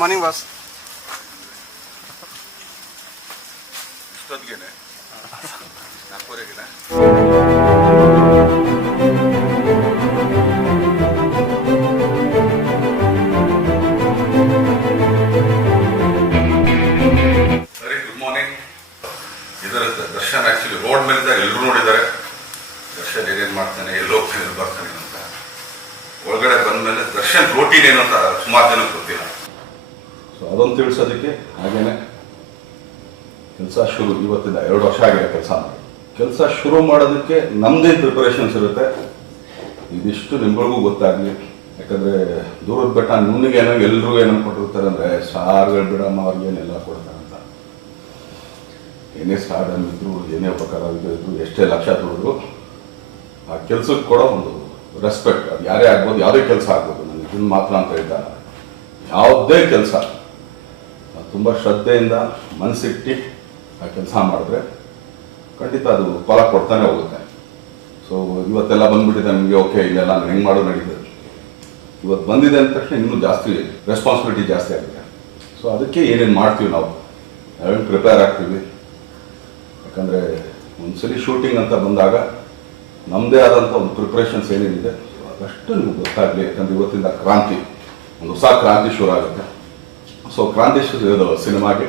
Morning boss. ಇಷ್ಟೊತ್ತಿಗೆ 4:30ಗೆ ಸರಿ. Good morning. ಇದರ ದರ್ಶನ್ ಆಕ್ಚುಲಿ ರೋಡ್ ಮೇಲಿದ್ದಾರೆ, ಎಲ್ಲರೂ ನೋಡಿದ್ದಾರೆ ದರ್ಶನ್ ಏನೇನು ಮಾಡ್ತಾನೆ, ಎಲ್ಲೋ ಬರ್ತಾನೆ ಅಂತ. ಒಳಗಡೆ ಬಂದಮೇಲೆ ದರ್ಶನ್ ಪ್ರೋಟೀನ್ ಏನು ಅಂತ ಸುಮಾರು ಜನಕ್ಕೆ ಗೊತ್ತಿಲ್ಲ. ಸೊ ಅದೊಂದು ತಿಳಿಸೋದಕ್ಕೆ ಹಾಗೇನೆ ಕೆಲಸ ಶುರು. ಇವತ್ತಿಂದ 2 ವರ್ಷ ಆಗಿದೆ ಕೆಲಸ ಶುರು ಮಾಡೋದಕ್ಕೆ ನಮ್ಮದೇ ಪ್ರಿಪರೇಷನ್ಸ್ ಇರುತ್ತೆ. ಇದಿಷ್ಟು ನಿಮ್ಗಳಿಗೂ ಗೊತ್ತಾಗಲಿ. ಯಾಕಂದರೆ ದೂರದ ಬೆಟ್ಟ ನುಣ್ಣಿಗೇನೋ ಎಲ್ಲರೂ ಏನು ಕೊಟ್ಟಿರ್ತಾರೆ ಅಂದರೆ ಸಾರುಗಳು ಬಿಡಮ್ಮ ಅವ್ರಿಗೇನೆಲ್ಲ ಕೊಡ್ತಾರೆ ಅಂತ. ಏನೇ ಸ್ಟಾರ್ಡಮ್ ಇದ್ರು, ಏನೇ ಉಪಕಾರ ಇದ್ರು, ಎಷ್ಟೇ ಲಕ್ಷ ದುಡಿದ್ರು ಆ ಕೆಲಸಕ್ಕೆ ಕೊಡೋ ಒಂದು ರೆಸ್ಪೆಕ್ಟ್, ಅದು ಯಾರೇ ಆಗ್ಬೋದು, ಯಾವುದೇ ಕೆಲಸ ಆಗ್ಬೋದು. ನನಗೆ ಇದನ್ನು ಮಾತ್ರ ಅಂತ ಹೇಳ್ತಾರೆ, ಯಾವುದೇ ಕೆಲಸ ತುಂಬ ಶ್ರದ್ಧೆಯಿಂದ ಮನಸ್ಸಿಟ್ಟು ಆ ಕೆಲಸ ಮಾಡಿದ್ರೆ ಖಂಡಿತ ಅದು ಫಲ ಕೊಡ್ತಾನೆ ಹೋಗುತ್ತೆ. ಸೊ ಇವತ್ತೆಲ್ಲ ಬಂದ್ಬಿಟ್ಟಿದೆ ನಿಮಗೆ, ಓಕೆ ಇಲ್ಲೆಲ್ಲ ನಾನು ಹೆಂಗೆ ಮಾಡೋ ನಡೀತದೆ. ಇವತ್ತು ಬಂದಿದೆ ಅಂದ ತಕ್ಷಣ ಇನ್ನೂ ಜಾಸ್ತಿ ರೆಸ್ಪಾನ್ಸಿಬಿಲಿಟಿ ಜಾಸ್ತಿ ಆಗುತ್ತೆ. ಸೊ ಅದಕ್ಕೆ ಏನೇನು ಮಾಡ್ತೀವಿ ನಾವು ನಾವೇನು ಪ್ರಿಪೇರ್ ಆಗ್ತೀವಿ. ಯಾಕಂದರೆ ಒಂದ್ಸಲಿ ಶೂಟಿಂಗ್ ಅಂತ ಬಂದಾಗ ನಮ್ಮದೇ ಆದಂಥ ಒಂದು ಪ್ರಿಪ್ರೇಷನ್ಸ್ ಏನೇನಿದೆ ಅದಷ್ಟು ನಿಮ್ಗೆ ಗೊತ್ತಾಗಲಿ. ಯಾಕಂದರೆ ಇವತ್ತಿಂದ ಕ್ರಾಂತಿ, ಒಂದು ಹೊಸ ಕ್ರಾಂತಿ ಶುರು ಆಗುತ್ತೆ. ಸೊ ಕ್ರಾಂತಿ ಸಿನಿಮಾಗೆ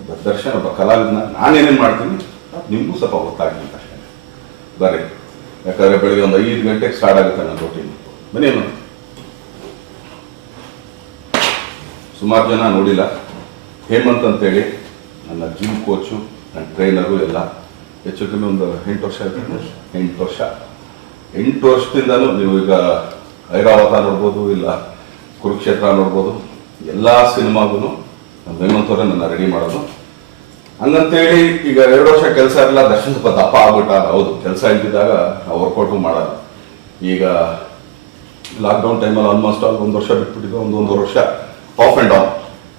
ಒಬ್ಬ ದರ್ಶನ್, ಒಬ್ಬ ಕಲಾವಿದನ ನಾನೇನೇನು ಮಾಡ್ತೀನಿ ಅದು ನಿಮಗೂ ಸ್ವಲ್ಪ ಗೊತ್ತಾಗಲಿ ಅಂತ ಅಷ್ಟೇ. ಬರ್ರಿ. ಯಾಕಂದರೆ ಬೆಳಗ್ಗೆ ಒಂದು 5 ಗಂಟೆಗೆ ಸ್ಟಾರ್ಟ್ ಆಗುತ್ತೆ ನನ್ನ ರೂಟೀನ್. ಬನ್ನಿ. ಸುಮಾರು ಜನ ನೋಡಿಲ್ಲ, ಹೇಮಂತ್ ಅಂತೇಳಿ ನನ್ನ ಜಿಮ್ ಕೋಚು, ನನ್ನ ಟ್ರೈನರು ಎಲ್ಲ. ಹೆಚ್ಚು ಕಮ್ಮಿ ಒಂದು 8 ವರ್ಷ ಆಯ್ತು. 8 ವರ್ಷದಿಂದಲೂ ನೀವು ಈಗ ಐರಾವತ ನೋಡ್ಬೋದು, ಇಲ್ಲ ಕುರುಕ್ಷೇತ್ರ ನೋಡ್ಬೋದು, ಎಲ್ಲ ಸಿನಿಮಾಗೂ ನಮ್ಮ ಹೇಮಂತವ್ರೆ ನನ್ನ ರೆಡಿ ಮಾಡೋದು. ಹಂಗಂತೇಳಿ ಈಗ 2 ವರ್ಷ ಕೆಲಸ ಇರಲ್ಲ, ದರ್ಶನ್ ಸ್ವಲ್ಪ ದಪ್ಪ ಆಗ್ಬಿಟ್ಟ. ಹೌದು, ಕೆಲಸ ಇಲ್ದಿದ್ದಾಗ ನಾವು ವರ್ಕೌಟು ಮಾಡೋದು. ಈಗ ಲಾಕ್ಡೌನ್ ಟೈಮಲ್ಲಿ ಆಲ್ಮೋಸ್ಟ್ 1 ವರ್ಷ ಬಿಟ್ಬಿಟ್ಟಿದ್ದು, 1.5 ವರ್ಷ ಆಫ್ ಆ್ಯಂಡ್ ಆನ್.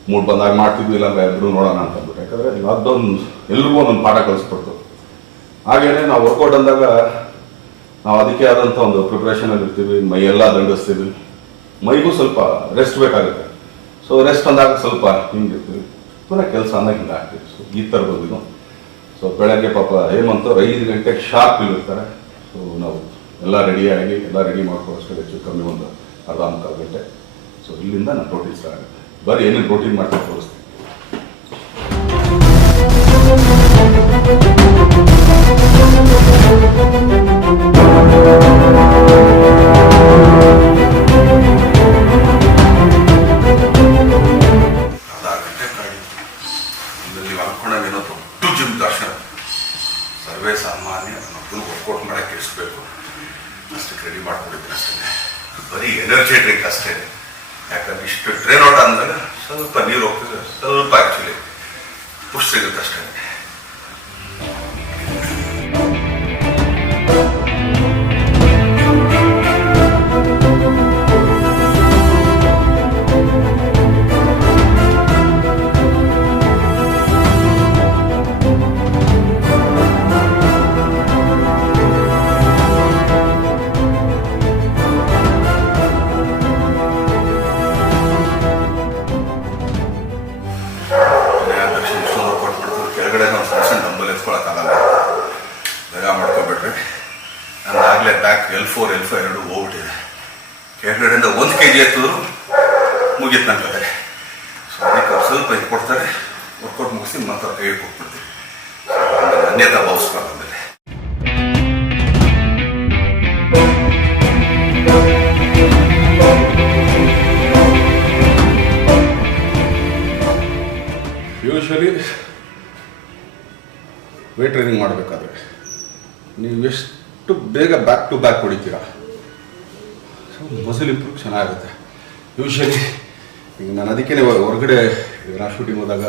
ಮೂಡ್ ಬಂದಾಗ ಮಾಡ್ತಿದ್ವಿ, ಇಲ್ಲಾಂದ್ರೆ ಎಲ್ಲರೂ ನೋಡೋಣ ಅಂತ ಅಂದ್ಬಿಟ್ಟು. ಯಾಕಂದರೆ ಲಾಕ್ಡೌನ್ ಎಲ್ರಿಗೂ ಒಂದೊಂದು ಪಾಠ ಕಲಿಸ್ಬಿಡ್ತು. ಹಾಗೇನೆ ನಾವು ವರ್ಕೌಟ್ ಅಂದಾಗ ನಾವು ಅದಕ್ಕೆ ಆದಂಥ ಒಂದು ಪ್ರಿಪ್ರೇಷನಲ್ಲಿ ಇರ್ತೀವಿ, ಮೈಯೆಲ್ಲ ದಂಡಿಸ್ತೀವಿ, ಮೈಗೂ ಸ್ವಲ್ಪ ರೆಸ್ಟ್ ಬೇಕಾಗುತ್ತೆ. ಸೊ ರೆಸ್ಟ್ ಅಂದಾಗ ಸ್ವಲ್ಪ ಹಿಂಗಿರ್ತೀವಿ, ಪುನಃ ಕೆಲಸ ಅಂದಾಗ ಹಿಂಗೆ ಆಗ್ತೀವಿ. ಸೊ ಈ ಥರ ಬಂದಿದ್ದು. ಸೊ ಬೆಳಗ್ಗೆ ಪಾಪ ಹೇಮಂತವ್ರು 5 ಗಂಟೆಗೆ ಶಾರ್ಪ್ ಇಲ್ಲಿರ್ತಾರೆ. ಸೊ ನಾವು ಎಲ್ಲ ರೆಡಿಯಾಗಿ ಎಲ್ಲ ರೆಡಿ ಮಾಡ್ಕೊಳ್ಳೋಷ್ಟು ಹೆಚ್ಚು ಕಮ್ಮಿ ಒಂದು ಅರ್ಧ ಮುಕ್ಕಾಲು ಗಂಟೆ. ಸೊ ಇಲ್ಲಿಂದ ನಾನು ಪ್ರೋಟೀನ್ ಸ್ಟಾರ್ಟ್ ಆಗುತ್ತೆ. ಬರೀ ಏನೇನು ಪ್ರೋಟೀನ್ ಮಾಡ್ಕೊಂಡು ತೋರಿಸ್ತೀನಿ. ಸರ್ವೇ ಸಾಮಾನ್ಯ ನಮ್ಮನ್ನು ವರ್ಕೌಟ್ ಮಾಡೋಕ್ಕೆ ಇಳಿಸ್ಬೇಕು ಅಷ್ಟಕ್ಕೆ ರೆಡಿ ಮಾಡ್ಕೊಂಡಿದ್ದೀನಿ ಅಷ್ಟೇ. ಬರೀ ಎನರ್ಜಿ ಡ್ರಿಂಕ್ ಅಷ್ಟೇ. ಯಾಕಂದ್ರೆ ಇಷ್ಟು ಟ್ರೈನ್ ಔಟ್ ಅಂದಾಗ ಸ್ವಲ್ಪ ನೀರು ಹೋಗ್ತದೆ, ಸ್ವಲ್ಪ ಆ್ಯಕ್ಚುಲಿ ಪುಷ್ ಸಿಗುತ್ತೆ ಅಷ್ಟೇ. ಕೆಳಗಡೆ ನಾವು ಸಣ್ಣ ಡಂಬಲ್ ಎತ್ಕೊಳಕ್ಕಾಗಲ್ಲ, ಬೇಗ ಮಾಡ್ಕೊಬೇಡ್ರಿ. ನಂದಾಗಲೇ ಬ್ಯಾಕ್ L4 L5 2 ಹೋಗ್ಬಿಟ್ಟಿದೆ. ಕೆಳಗಡೆಯಿಂದ 1 kg ಎತ್ತಿದ್ರು ಮುಗೀತು ನನ್ನ ಕಡೆ. ಸೊ ಅದಕ್ಕೆ ಸ್ವಲ್ಪ ಇದು ಕೊಡ್ತಾರೆ, ವರ್ಕೌಟ್ ಮುಗಿಸಿ ಮತ್ತೆ ಕೈ ಕೊಟ್ಬಿಡ್ತೀವಿ. ಅನ್ಯತಾ ಭಾವಿಸ್ಬಾರ್ದು. ಯೂಶ್ವಲಿ ವೇಟ್ ಟ್ರೈನಿಂಗ್ ಮಾಡಬೇಕಾದ್ರೆ ನೀವು ಎಷ್ಟು ಬೇಗ ಬ್ಯಾಕ್ ಟು ಬ್ಯಾಕ್ ಹೊಡಿತೀರಾ, ಮಸಲ್ ಇಂಪ್ರೂವ್ ಚೆನ್ನಾಗುತ್ತೆ. ಯೂಶ್ವಲಿ ಈಗ ನಾನು ಅದಕ್ಕೆ ಹೊರಗಡೆ ನಾ ಶೂಟಿಂಗ್ ಹೋದಾಗ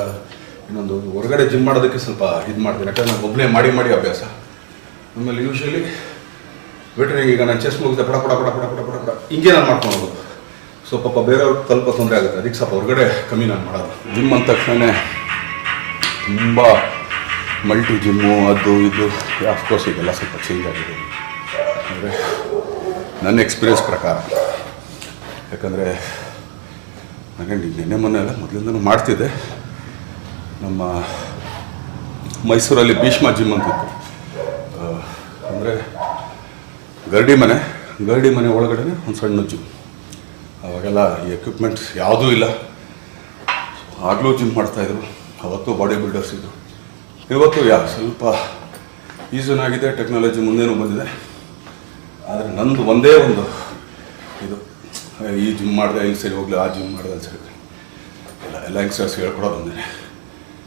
ಇನ್ನೊಂದು ಹೊರಗಡೆ ಜಿಮ್ ಮಾಡೋದಕ್ಕೆ ಸ್ವಲ್ಪ ಇದು ಮಾಡ್ತೀನಿ. ಯಾಕಂದರೆ ನಾನು ಒಬ್ಬನೇ ಮಾಡಿ ಅಭ್ಯಾಸ. ಆಮೇಲೆ ಯೂಶ್ವಲಿ ವೇಟ್ ಟ್ರೈನಿಂಗ್ ಈಗ ನಾನು ಚೆಸ್ಟ್ ಮುಗಿದ ಪಡ ಪಡ ಪಡ ಪಡ ಪಡ ಪಡ ಪಡ ಹಿಂಗೆ ನಾನು ಮಾಡ್ಕೊಂಡು ಹೋಗೋದು. ಸೊ ಪಾಪ ಬೇರೆಯವ್ರಿಗೆ ಸ್ವಲ್ಪ ತೊಂದರೆ ಆಗುತ್ತೆ. ಅದಕ್ಕೆ ಸ್ವಲ್ಪ ಹೊರಗಡೆ ಕಮ್ಮಿ ನಾನು ಮಾಡೋದು. ಜಿಮ್ ಅಂದ ತಕ್ಷಣ ತುಂಬ ಮಲ್ಟಿ ಜಿಮ್ಮು ಅದು ಇದು ಅಫ್ಕೋರ್ಸ್ ಇದೆಲ್ಲ ಸ್ವಲ್ಪ ಚೇಂಜ್ ಆಗಿದೆ. ಅಂದರೆ ನನ್ನ ಎಕ್ಸ್ಪೀರಿಯನ್ಸ್ ಪ್ರಕಾರ, ಯಾಕಂದರೆ ಹಾಗೆ ನಿನ್ನೆ ಮೊನ್ನೆ ಎಲ್ಲ ಮೊದಲಿಂದನೂ ಮಾಡ್ತಿದ್ದೆ. ನಮ್ಮ ಮೈಸೂರಲ್ಲಿ ಭೀಷ್ಮ ಜಿಮ್ ಅಂತಿತ್ತು. ಅಂದರೆ ಗರಡಿ ಮನೆ ಒಳಗಡೆ ಒಂದು ಸಣ್ಣ ಜಿಮ್. ಅವಾಗೆಲ್ಲ ಈ ಎಕ್ವಿಪ್ಮೆಂಟ್ಸ್ ಯಾವುದೂ ಇಲ್ಲ. ಆಗಲೂ ಜಿಮ್ ಮಾಡ್ತಾಯಿದ್ರು. ಅವತ್ತು ಬಾಡಿ ಬಿಲ್ಡರ್ಸ್ ಇದ್ದರು. ಇವತ್ತು ಸ್ವಲ್ಪ ಈಸನಾಗಿದೆ, ಟೆಕ್ನಾಲಜಿ ಮುಂದೇನೂ ಬಂದಿದೆ. ಆದರೆ ನಂದು ಒಂದೇ ಒಂದು ಇದು, ಈ ಜಿಮ್ ಮಾಡಿದೆ ಇಲ್ಲಿ ಸರಿ ಹೋಗಲಿ, ಆ ಜಿಮ್ ಮಾಡಿದೆ ಅಲ್ಲಿ ಸರಿ ಎಲ್ಲ ಯಂಗ್ಸ್ಟರ್ಸ್ ಹೇಳ್ಕೊಡೋದು ಒಂದೇ,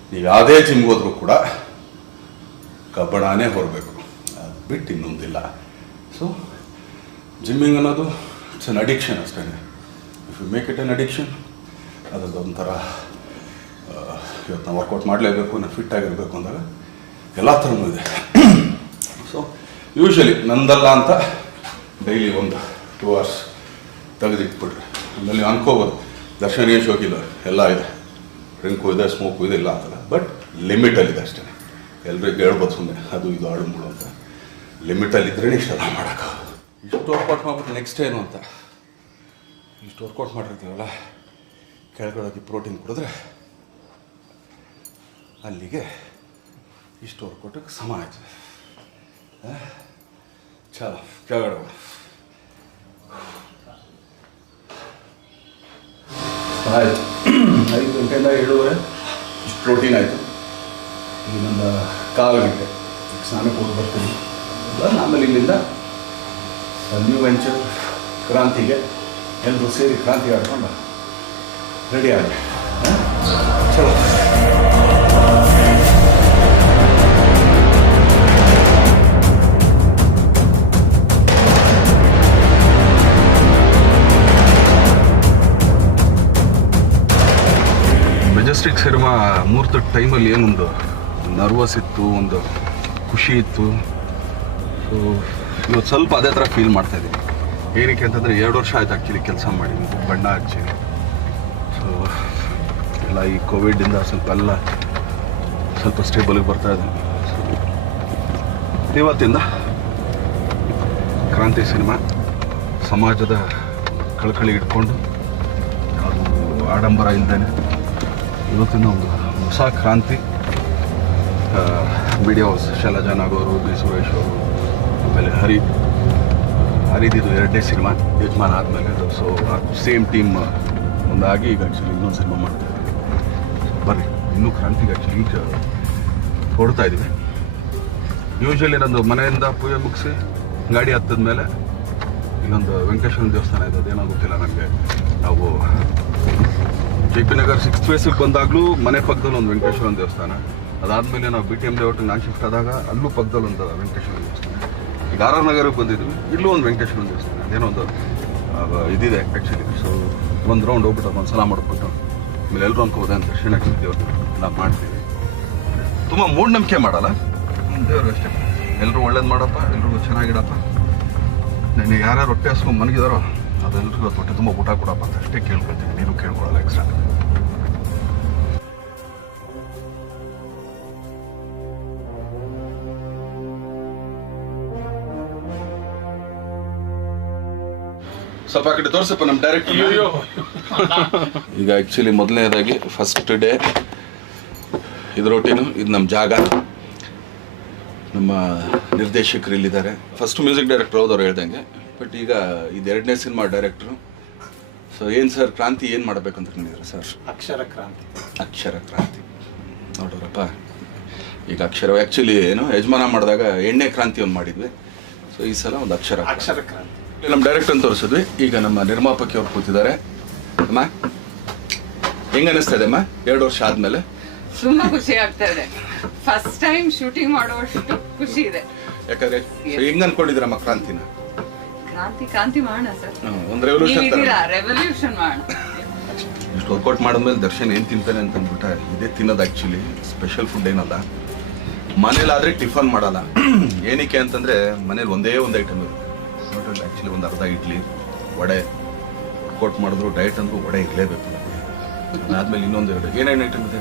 ನೀವು ಯಾವುದೇ ಜಿಮ್ಗೆ ಹೋದರೂ ಕೂಡ ಕಬ್ಬಣನೇ ಹೊರಬೇಕು, ಅದು ಬಿಟ್ಟು ಇನ್ನೊಂದಿಲ್ಲ. ಸೊ ಜಿಮ್ಮಿಂಗ್ ಅನ್ನೋದು ಇಟ್ಸ್ ಅನ್ ಅಡಿಕ್ಷನ್ ಅಷ್ಟೇ. If you make it an addiction, ಅದೊಂದು ಒಂಥರ ಇವತ್ತು ನಾವು ವರ್ಕೌಟ್ ಮಾಡಲೇಬೇಕು, ನಾನು ಫಿಟ್ ಆಗಿರಬೇಕು ಅಂದಾಗ ಎಲ್ಲ ಥರನೂ ಇದೆ. ಸೊ ಯೂಶ್ವಲಿ ನಂದಲ್ಲ ಅಂತ ಡೈಲಿ ಒಂದು 2 hours ತೆಗೆದಿಟ್ಬಿಟ್ರೆ ಆಮೇಲೆ ನೀವು ಅನ್ಕೋಬೋದು ದರ್ಶನ್ ಏನು ಶೋಕಿಲ್ಲ, ಎಲ್ಲ ಇದೆ, ಡ್ರಿಂಕು ಇದೆ, ಸ್ಮೋಕು ಇದೆ, ಇಲ್ಲ ಅಂತಲ್ಲ. ಬಟ್ ಲಿಮಿಟಲ್ಲಿದೆ ಅಷ್ಟೇ. ಎಲ್ರಿಗೂ ಹೇಳ್ಬೋದು ಸುಮ್ಮನೆ ಅದು ಇದು ಆಡು ಮೂಡು ಅಂತ. ಲಿಮಿಟಲ್ಲಿದ್ದರೆ ಇಷ್ಟೆಲ್ಲ ಮಾಡೋಕ್ಕಾಗೋದು. ಇಷ್ಟು ವರ್ಕೌಟ್ ಮಾಡ್ಬಿಟ್ಟು ನೆಕ್ಸ್ಟ್ ಏನು ಅಂತ, ಇಷ್ಟು ವರ್ಕೌಟ್ ಮಾಡಿರ್ತೀವಲ್ಲ, ಕೆಳಗಡೆ ಪ್ರೋಟೀನ್ ಕುಡಿದ್ರೆ ಅಲ್ಲಿಗೆ ಇಷ್ಟು ವರ್ಕೌಟಿಗೆ ಸಮ ಆಯ್ತು. ಚಲ ಕೆಳಗಡೆ 5 ಗಂಟೆಯಿಂದ 7:30 ಇಷ್ಟು ಪ್ರೋಟೀನ್ ಆಯಿತು. ಇನ್ನೊಂದು 1/4 ಗಂಟೆ ಸ್ನಾನಕ್ಕೆ ಹೋಗಿ ಬರ್ತೀನಿ. ಆಮೇಲೆ ಇಲ್ಲಿಂದ ನ್ಯೂ ವೆಂಚರ್ ಕ್ರಾಂತಿಗೆ ಎಲ್ಲರೂ ಸೇರಿ ಕ್ರಾಂತಿ ಆಡ್ಕೊಂಡು ರೆಡಿ ಆಗಿ ಚಲೋ. ಮೆಜೆಸ್ಟಿಕ್ ಸಿನಿಮಾ ಮುಹೂರ್ತದ ಟೈಮಲ್ಲಿ ಏನೊಂದು ನರ್ವಸ್ ಇತ್ತು, ಒಂದು ಖುಷಿ ಇತ್ತು. ಸೊ ಇವತ್ತು ಸ್ವಲ್ಪ ಅದೇ ಥರ ಫೀಲ್ ಮಾಡ್ತಾಯಿದ್ದೀನಿ. ಏನಕ್ಕೆ ಅಂತಂದರೆ 2 ವರ್ಷ ಆಯ್ತು ಆ್ಯಕ್ಚುಲಿ ಕೆಲಸ ಮಾಡಿ, ಬಣ್ಣ ಹಚ್ಚಿ. ಸೊ ಎಲ್ಲ ಈ ಕೋವಿಡಿಂದ ಸ್ವಲ್ಪ ಸ್ಟೇಬಲಿಗೆ ಬರ್ತಾ ಇದೆ. ಸೊ ಇವತ್ತಿಂದ ಕ್ರಾಂತಿ ಸಿನಿಮಾ ಸಮಾಜದ ಕಳಕಳಿ ಇಟ್ಕೊಂಡು, ಅದು ಆಡಂಬರ ಇಲ್ಲದೇ ಇವತ್ತಿನ ಒಂದು ಹೊಸ ಕ್ರಾಂತಿ. ಮೀಡಿಯಾ ಹೌಸ್ ಶೈಲಜಾ ನಾಗೋರು, ಬಿ ಸುರೇಶ್ ಅವರು, ಆಮೇಲೆ ಹರಿದಿದ್ದು 2ನೇ ಸಿನಿಮಾ ಯಜಮಾನ ಆದಮೇಲೆ. ಸೊ ಸೇಮ್ ಟೀಮ್ ಒಂದಾಗಿ ಈಗ ಆ್ಯಕ್ಚುಲಿ ಇನ್ನೊಂದು ಸಿನಿಮಾ ಮಾಡ್ತಾಯಿದ್ದೀವಿ. ಬನ್ನಿ, ಇನ್ನೂ ಕ್ರಾಂತಿಗೆ ಆ್ಯಕ್ಚುಲಿ ಈಗ ಹೊಡ್ತಾ ಇದ್ದೀವಿ. ಯೂಶ್ವಲಿ ನಂದು ಮನೆಯಿಂದ ಪೂಜೆ ಮುಗಿಸಿ ಗಾಡಿ ಹತ್ತದ ಮೇಲೆ ಇಲ್ಲೊಂದು ವೆಂಕಟೇಶ್ವರ ದೇವಸ್ಥಾನ ಇದೆ, ಅದೇನೋ ಗೊತ್ತಿಲ್ಲ ನನಗೆ. ನಾವು JP ನಗರ್ 6th ಫೇಸಿಗೆ ಬಂದಾಗಲೂ ಮನೆ ಪಕ್ಕದಲ್ಲಿ ಒಂದು ವೆಂಕಟೇಶ್ವರ ದೇವಸ್ಥಾನ. ಅದಾದಮೇಲೆ ನಾವು BTM ಲೇಔಟಿಗೆ ನಾನು ಶಿಫ್ಟ್ ಆದಾಗ ಅಲ್ಲೂ ಪಕ್ಕದಲ್ಲಿ ಒಂದು ವೆಂಕಟೇಶ್ವರ ದೇವಸ್ಥಾನ. ಈಗ RR ನಗರಕ್ಕೆ ಬಂದಿದ್ವಿ, ಇಲ್ಲೂ ಒಂದು ವೆಂಕಟೇಶ್ವರ ದೇವಸ್ಥಾನ, ಅದೇನೋ ಒಂದು ಇದಿದೆ ಆ್ಯಕ್ಚುಲಿ. ಸೊ ಒಂದು ರೌಂಡ್ ಹೋಗ್ಬಿಟ್ಟು ಒಂದು ಸಲ ಮಾಡಿಬಿಟ್ಟು ಆಮೇಲೆ ಎಲ್ಲರೂ ಅನ್ಕೋಬೋದೇ ಅಂತ ದರ್ಶನ ದೇವ್ರು ನಾವು ಮಾಡ್ತೀವಿ. ತುಂಬ ಮೂಢನಂಬಿಕೆ ಮಾಡಲ್ಲ, ದೇವ್ರಿಗೆ ಅಷ್ಟೇ. ಎಲ್ಲರೂ ಒಳ್ಳೇದು ಮಾಡಪ್ಪ, ಎಲ್ರಿಗೂ ಚೆನ್ನಾಗಿಡಪ್ಪ, ನನಗೆ ಯಾರ್ಯಾರು ಹೊಟ್ಟೆ ಹಸ್ಕೊಂಡು ಮನಗಿದಾರೋ ಅದೆಲ್ಲರಿಗೂ ಹೊಟ್ಟೆ ತುಂಬ ಊಟ ಕೊಡಪ್ಪ ಅಂತ ಅಷ್ಟೇ ಕೇಳ್ಕೊಳ್ತೀವಿ. ನೀನು ಕೇಳ್ಕೊಳ್ಳಲ್ಲ ಎಕ್ಸ್ಟ್ರಾ. ಸ್ವಲ್ಪ ಆ ಕಡೆ ತೋರಿಸಪ್ಪ ನಮ್ಮ ಡೈರೆಕ್ಟರ್. ಈಗ ಆ್ಯಕ್ಚುಲಿ ಮೊದಲನೇದಾಗಿ ಫಸ್ಟ್ ಡೇ ಇದು ರೋಟೀನು, ಇದು ನಮ್ಮ ಜಾಗ. ನಮ್ಮ ನಿರ್ದೇಶಕರು ಇಲ್ಲಿದ್ದಾರೆ. ಫಸ್ಟ್ ಮ್ಯೂಸಿಕ್ ಡೈರೆಕ್ಟರ್ ಹೋದವ್ರು ಹೇಳ್ದಂಗೆ, ಬಟ್ ಈಗ ಇದು 2ನೇ ಸಿನಿಮಾ ಡೈರೆಕ್ಟ್ರು. ಸೊ ಏನು ಸರ್, ಕ್ರಾಂತಿ ಏನು ಮಾಡಬೇಕು ಅಂತ ಕಂಡಿದ್ದೀರಾ ಸರ್? ಅಕ್ಷರ ಕ್ರಾಂತಿ ನೋಡ್ರಪ್ಪ. ಈಗ ಅಕ್ಷರ ಆ್ಯಕ್ಚುಲಿ ಏನು ಯಜಮಾನ ಮಾಡಿದಾಗ 8ನೇ ಕ್ರಾಂತಿ ಒಂದು ಮಾಡಿದ್ವಿ. ಸೊ ಈ ಸಲ ಒಂದು ಅಕ್ಷರ ಕ್ರಾಂತಿ ನಮ್ಮ ಡೈರೆಕ್ಟ್ ಅಂತ ತೋರಿಸಿದ್ವಿ. ಈಗ ನಮ್ಮ ನಿರ್ಮಾಪಕಿ ಅವ್ರು ಕೂತಿದ್ದಾರೆ. ಅಮ್ಮ ಹೆಂಗ ಅನಿಸ್ತಾ ಇದೆ ಅಮ್ಮ 2 ವರ್ಷ ಆದ್ಮೇಲೆ? ತುಂಬಾ ಖುಷಿ ಆಗ್ತಾ ಇದೆ. ಫಸ್ಟ್ ಟೈಮ್ ಶೂಟಿಂಗ್ ಮಾಡುವಷ್ಟು ಖುಷಿ ಇದೆ. ಯಾಕಂದ್ರೆ ಹೆಂಗ್ ಅನ್ಕೊಂಡಿದ್ದೀರಮ್ಮ ಕ್ರಾಂತಿನ? ಕ್ರಾಂತಿ ಮಾಡೋಣ ಸರ್, ಒಂದು ರೆವಲ್ಯೂಷನ್ ಮಾಡೋಣ. ಇಷ್ಟು ವರ್ಕೌಟ್ ಮಾಡಿದ್ಮೇಲೆ ದರ್ಶನ್ ಏನು ತಿಂತಾನೆ ಅಂತ ಅಂದ್ಬಿಟ್ಟ ಇದೇ ತಿನ್ನೋದು. ಆ್ಯಕ್ಚುಲಿ ಸ್ಪೆಷಲ್ ಫುಡ್ ಏನಲ್ಲ. ಮನೇಲಾದರೆ ಟಿಫನ್ ಮಾಡಲ್ಲ. ಏನಕ್ಕೆ ಅಂತಂದರೆ ಮನೇಲಿ ಒಂದೇ ಒಂದು ಐಟಮ್ ಇರುತ್ತೆ. ಆ್ಯಕ್ಚುಲಿ ಒಂದು ಅರ್ಧ ಇಡ್ಲಿ, ವಡೆ. ವರ್ಕೌಟ್ ಮಾಡಿದ್ರು ಡಯಟ್ ಅಂದರೂ ವಡೆ ಇರಲೇಬೇಕು. ಅದಾದಮೇಲೆ ಇನ್ನೊಂದು 2 ಏನೇನು ಐಟಮ್ ಇದೆ?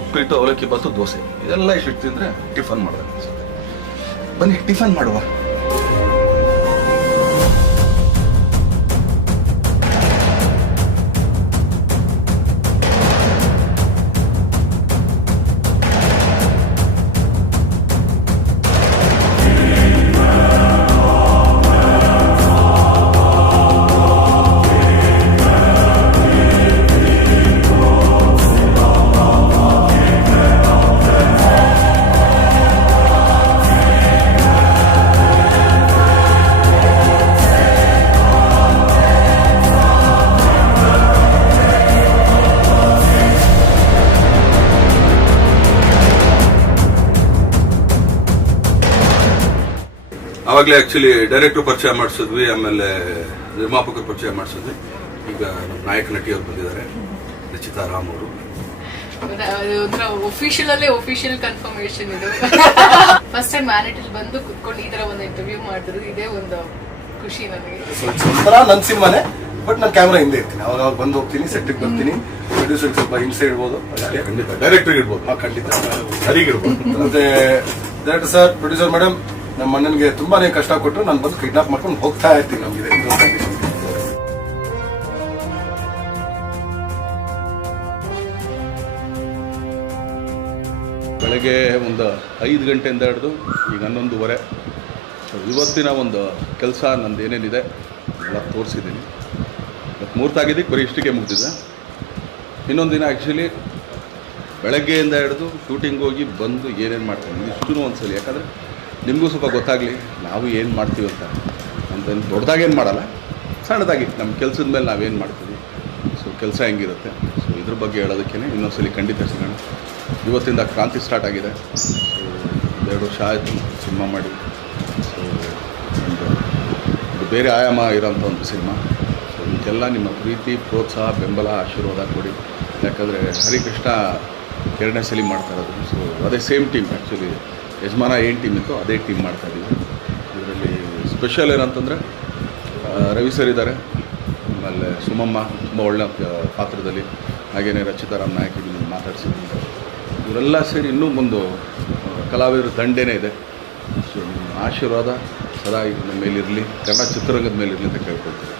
ಉಪ್ಪಿಟ್ಟು, ಅವಲಕ್ಕಿ ಬಾತು, ದೋಸೆ. ಇದೆಲ್ಲ ಇಷ್ಟು ತಿಂದರೆ ಟಿಫನ್ ಮಾಡೋದು ಅನ್ಸುತ್ತೆ. ಬನ್ನಿ ಟಿಫನ್ ಮಾಡುವ. ಆವಾಗಲೇ ಆ್ಯಕ್ಚುಲಿ ಡೈರೆಕ್ಟ್ರು ಪರಿಚಯ ಮಾಡಿಸಿದ್ವಿ, ಆಮೇಲೆ ನಿರ್ಮಾಪಕರು ಪರಿಚಯ ಮಾಡಿಸಿದ್ವಿ. ಈಗ ನಮ್ಮ ನಾಯಕ ನಟಿಯವರು ಬಂದಿದ್ದಾರೆ, ರಚಿತಾ ರಾಮ್ ಅವರು. ಒಫಿಷಿಯಲ್ ಕನ್ಫರ್ಮೇಶನ್ ಇದು. ಫಸ್ಟ್ ಟೈಮ್ ಮ್ಯಾನೆಟಲ್ಲಿ ಬಂದು ಕುತ್ಕೊಂಡು ಈ ತರ ಒಂದು ಇಂಟರ್ವ್ಯೂ ಮಾಡಿದ್ರು, ಇದೇ ಒಂದು ಖುಷಿ ನನಗೆ. ಒಂಥರ ನನ್ನ ಸಿನಿಮಾನೇ, ಬಟ್ ನಾನು ಕ್ಯಾಮ್ರಾ ಹಿಂದೆ ಇರ್ತೀನಿ. ಅವಾಗ ಬಂದು ಹೋಗ್ತೀನಿ, ಸೆಟ್ಟಿಗೆ ಬರ್ತೀನಿ. ಪ್ರೊಡ್ಯೂಸರ್ ಸ್ವಲ್ಪ ಹಿಂಸೆ ಇಡ್ಬೋದು, ಖಂಡಿತ ಡೈರೆಕ್ಟರ್ ಇರ್ಬೋದು, ಖಂಡಿತ ಸರಿಗಿರ್ಬೋದು. ಮತ್ತೆ ಡೈರೆಕ್ಟರ್ ಸರ್, ಪ್ರೊಡ್ಯೂಸರ್ ಮೇಡಮ್, ನಮ್ಮ ಅಣ್ಣನಿಗೆ ತುಂಬಾನೇ ಕಷ್ಟ ಕೊಟ್ಟು ನಾನು ಬಂದು ಕಿಡ್ನಾಪ್ ಮಾಡ್ಕೊಂಡು ಹೋಗ್ತಾ ಇರ್ತೀನಿ. ನಮಗೆ ಬೆಳಗ್ಗೆ ಒಂದು 5 ಗಂಟೆಯಿಂದ ಹಿಡಿದು ಈಗ 11:30. ಸೊ ಇವತ್ತಿನ ಒಂದು ಕೆಲಸ ನಂದು ಏನೇನಿದೆ ಎಲ್ಲ ತೋರಿಸಿದ್ದೀನಿ. ಮತ್ತು ಮುಹೂರ್ತ ಆಗಿದ್ದಕ್ಕೆ ಬರೀ ಇಷ್ಟಕ್ಕೆ ಮುಗ್ದಿದೆ. ಇನ್ನೊಂದು ದಿನ ಆ್ಯಕ್ಚುಲಿ ಬೆಳಗ್ಗೆಯಿಂದ ಹಿಡಿದು ಶೂಟಿಂಗ್ ಹೋಗಿ ಬಂದು ಏನೇನು ಮಾಡ್ತೀನಿ ಇಷ್ಟೂ ಒಂದ್ಸಲಿ, ಯಾಕಂದರೆ ನಿಮಗೂ ಸ್ವಲ್ಪ ಗೊತ್ತಾಗಲಿ ನಾವು ಏನು ಮಾಡ್ತೀವಿ ಅಂತ ದೊಡ್ಡದಾಗೇನು ಮಾಡಲ್ಲ, ಸಣ್ಣದಾಗಿ ನಮ್ಮ ಕೆಲಸದ ಮೇಲೆ ನಾವೇನು ಮಾಡ್ತೀವಿ, ಸೊ ಕೆಲಸ ಹೆಂಗಿರುತ್ತೆ, ಸೊ ಇದ್ರ ಬಗ್ಗೆ ಹೇಳೋದಕ್ಕೇ ಇನ್ನೊಂದ್ಸಲಿ ಖಂಡಿತ ಸಿಗೋಣ. ಇವತ್ತಿಂದ ಕ್ರಾಂತಿ ಸ್ಟಾರ್ಟ್ ಆಗಿದೆ. ಸೊ 2 ವರ್ಷ ಆಯಿತು ಸಿನಿಮಾ ಮಾಡಿ. ಸೊ ಇದು ಬೇರೆ ಆಯಾಮ ಇರೋಂಥ ಒಂದು ಸಿನಿಮಾ. ಸೊ ಇದಕ್ಕೆಲ್ಲ ನಿಮ್ಮ ಪ್ರೀತಿ, ಪ್ರೋತ್ಸಾಹ, ಬೆಂಬಲ, ಆಶೀರ್ವಾದ ಕೊಡಿ. ಯಾಕಂದರೆ ಹರಿಕೃಷ್ಣ 2ನೇ ಸಲ ಮಾಡ್ತಾ ಇರೋದು. ಸೊ ಅದೇ ಸೇಮ್ ಟೀಮ್, ಆ್ಯಕ್ಚುಲಿ ಯಜಮಾನ ಏನು ಟೀಮ್ ಇತ್ತು ಅದೇ ಟೀಮ್ ಮಾಡ್ತಾಯಿದ್ದೀವಿ. ಇದರಲ್ಲಿ ಸ್ಪೆಷಲ್ ಏನಂತಂದರೆ ರವಿ ಸರ್ ಇದ್ದಾರೆ, ಆಮೇಲೆ ಸುಮಮ್ಮ ತುಂಬ ಒಳ್ಳೆಯ ಪಾತ್ರದಲ್ಲಿ, ಹಾಗೆಯೇ ರಚಿತಾ ರಾಮ್ ನಾಯಕಿ ಮಾತಾಡ್ಸಿದ್ದೀನಿ. ಇವರೆಲ್ಲ ಸೇರಿ ಇನ್ನೂ ಒಂದು ಕಲಾವಿದರ ದಂಡೇನೇ ಇದೆ. ಸೊ ನಿಮ್ಮ ಆಶೀರ್ವಾದ ಸದಾ ನಮ್ಮ ಮೇಲಿರಲಿ, ಕನ್ನಡ ಚಿತ್ರರಂಗದ ಮೇಲಿರಲಿ ಅಂತ ಕೇಳ್ಕೊಳ್ತೀನಿ.